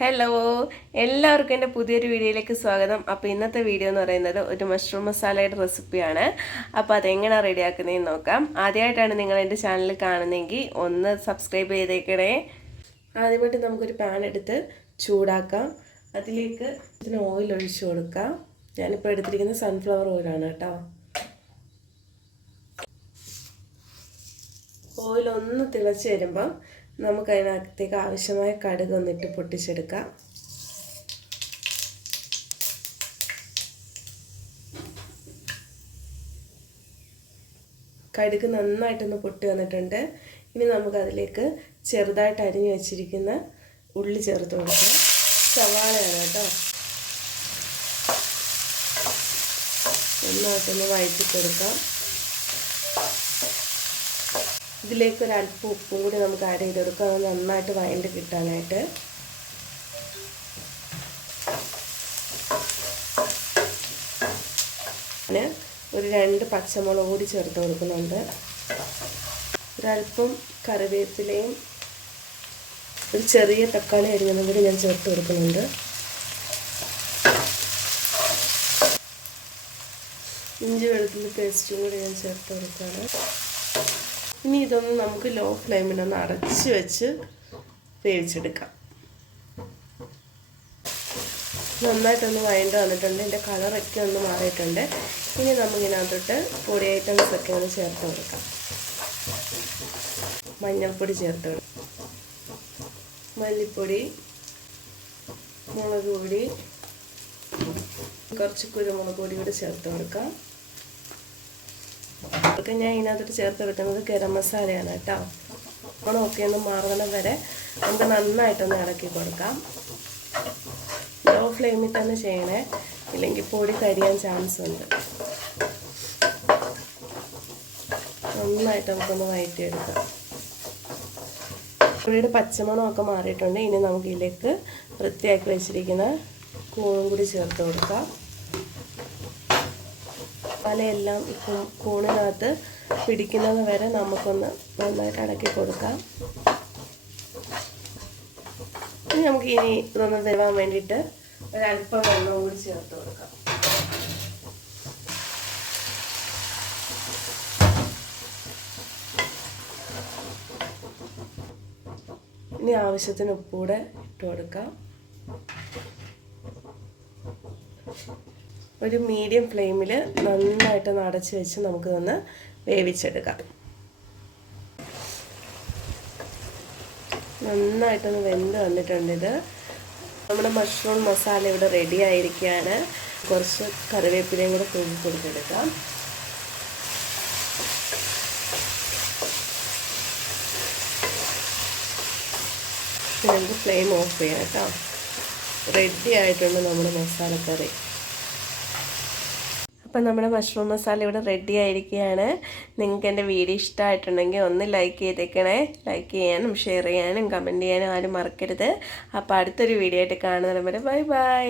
Hello, എല്ലാവർക്കും എൻ്റെ പുതിയൊരു വീഡിയോയിലേക്ക് സ്വാഗതം. അപ്പോൾ ഇന്നത്തെ വീഡിയോ എന്ന് പറയുന്നത് ഒരു മഷ്റൂം മസാലയുടെ റെസിപ്പിയാണ്. അപ്പോൾ അതെങ്ങനെ റെഡിയാക്കുന്നതെന്ന് നോക്കാം. ആദ്യമായിട്ടാണ് നിങ്ങൾ എൻ്റെ ചാനൽ കാണുന്നതെങ്കിൽ ഒന്ന് സബ്സ്ക്രൈബ് ചെയ്തേക്കണേ. ആദ്യമായിട്ട് നമുക്കൊരു പാൻ എടുത്ത് ചൂടാക്കാം. അതിലേക്ക് ഇതിന് ഓയിൽ ഒഴിച്ചു കൊടുക്കാം. ഞാനിപ്പോൾ എടുത്തിരിക്കുന്നത് സൺഫ്ലവർ ഓയിലാണ് കേട്ടോ. ഓയിൽ ഒന്ന് തിളച്ച് വരുമ്പം നമുക്കതിനകത്തേക്ക് ആവശ്യമായ കടുക് ഒന്നിട്ട് പൊട്ടിച്ചെടുക്കാം. കടുക് നന്നായിട്ടൊന്ന് പൊട്ടി വന്നിട്ടുണ്ട്. ഇനി നമുക്കതിലേക്ക് ചെറുതായിട്ട് അരിഞ്ഞു വെച്ചിരിക്കുന്ന ഉള്ളി ചേർത്ത് കൊടുക്കാം. സവാളയാണ് കേട്ടോ. നന്നായിട്ടൊന്ന് വഴറ്റി കൊടുക്കാം. ഇതിലേക്ക് ഒരല്പം ഉപ്പും കൂടി നമുക്ക് ആഡ് ചെയ്ത് കൊടുക്കാം, അത് നന്നായിട്ട് വഴണ്ട് കിട്ടാനായിട്ട്. പിന്നെ ഒരു 2 പച്ചമുളക് കൂടി ചേർത്ത് കൊടുക്കുന്നുണ്ട്. ഒരല്പം കറിവേപ്പിലയും ഒരു ചെറിയ തക്കാളി അരിഞ്ഞതും കൂടി ഞാൻ ചേർത്ത് കൊടുക്കുന്നുണ്ട്. ഇഞ്ചി വെളുത്തുള്ളി പേസ്റ്റും കൂടി ഞാൻ ചേർത്ത് കൊടുക്കുകയാണ്. ഇനി ഇതൊന്ന് നമുക്ക് ലോ ഫ്ലെയിമിലൊന്ന് അടച്ച് വെച്ച് വേവിച്ചെടുക്കാം. നന്നായിട്ടൊന്ന് വഴണ്ട് വന്നിട്ടുണ്ട്. ഇതിൻ്റെ കളറൊക്കെ ഒന്ന് മാറിയിട്ടുണ്ട്. ഇനി നമുക്കിതിനകത്തോട്ട് പൊടി ഐറ്റംസൊക്കെ ഒന്ന് ചേർത്ത് കൊടുക്കാം. മഞ്ഞൾപ്പൊടി ചേർത്ത് കൊടുക്കാം, മല്ലിപ്പൊടി, മുളക് പൊടി, കുറച്ച് കുരുമുളക് പൊടി കൂടി ചേർത്ത് കൊടുക്കാം. ഞാൻ ഇതിനകത്തോട്ട് ചേർത്ത് കൊടുക്കുന്നത് ഗരം മസാലയാണ് കേട്ടോ. മണമൊക്കെ ഒന്ന് മാറുന്നത് വരെ നമുക്ക് നന്നായിട്ടൊന്ന് ഇളക്കി കൊടുക്കാം. ലോ ഫ്ലെയിമിൽ തന്നെ ചെയ്യണേ, ഇല്ലെങ്കിൽ പൊടി കരിയാൻ ചാൻസ് ഉണ്ട്. നന്നായിട്ട് നമുക്കൊന്ന് വഴറ്റിയെടുക്കാം. പൊടിയുടെ പച്ചമണമൊക്കെ മാറിയിട്ടുണ്ട്. ഇനി നമുക്ക് ഇതിലേക്ക് വൃത്തിയാക്കി വെച്ചിരിക്കുന്ന കൂണും കൂടി ചേർത്ത് കൊടുക്കാം. മസാലയെല്ലാം കൂണിനകത്ത് പിടിക്കുന്നത് വരെ നമുക്കൊന്ന് നന്നായിട്ട് ഇളക്കി കൊടുക്കാം. ഇനി നമുക്ക് ഇതൊന്ന് തരുവാൻ വേണ്ടിയിട്ട് ഒരല്പം വെള്ളം കൂടി ചേർത്ത് കൊടുക്കാം. ഇനി ആവശ്യത്തിന് ഉപ്പ് കൂടെ ഇട്ട് കൊടുക്കാം. ഒരു മീഡിയം ഫ്ലെയിമിൽ നന്നായിട്ടൊന്ന് അടച്ച് വെച്ച് നമുക്കിതൊന്ന് വേവിച്ചെടുക്കാം. നന്നായിട്ടൊന്ന് വെന്ത് വന്നിട്ടുണ്ട്. ഇത് നമ്മുടെ മഷ്റൂം മസാല ഇവിടെ റെഡി ആയിരിക്കുകയാണ്. കുറച്ച് കറിവേപ്പിലയും കൂടെ തൂക്കി കൊടുത്തെടുക്കാം. നമുക്ക് ഫ്ലെയിം ഓഫ് ചെയ്യാം കേട്ടോ. റെഡി ആയിട്ടുണ്ട് നമ്മുടെ മസാലക്കറി. അപ്പം നമ്മുടെ മഷ്റൂം മസാല ഇവിടെ റെഡി ആയിരിക്കുകയാണ്. നിങ്ങൾക്ക് എൻ്റെ വീഡിയോ ഇഷ്ടമായിട്ടുണ്ടെങ്കിൽ ഒന്ന് ലൈക്ക് ചെയ്തേക്കണേ. ലൈക്ക് ചെയ്യാനും ഷെയർ ചെയ്യാനും കമൻറ്റ് ചെയ്യാനും ആരും മറക്കരുത്. അപ്പോൾ അടുത്തൊരു വീഡിയോ ആയിട്ട് കാണുന്നത് വരെ ബൈ ബൈ.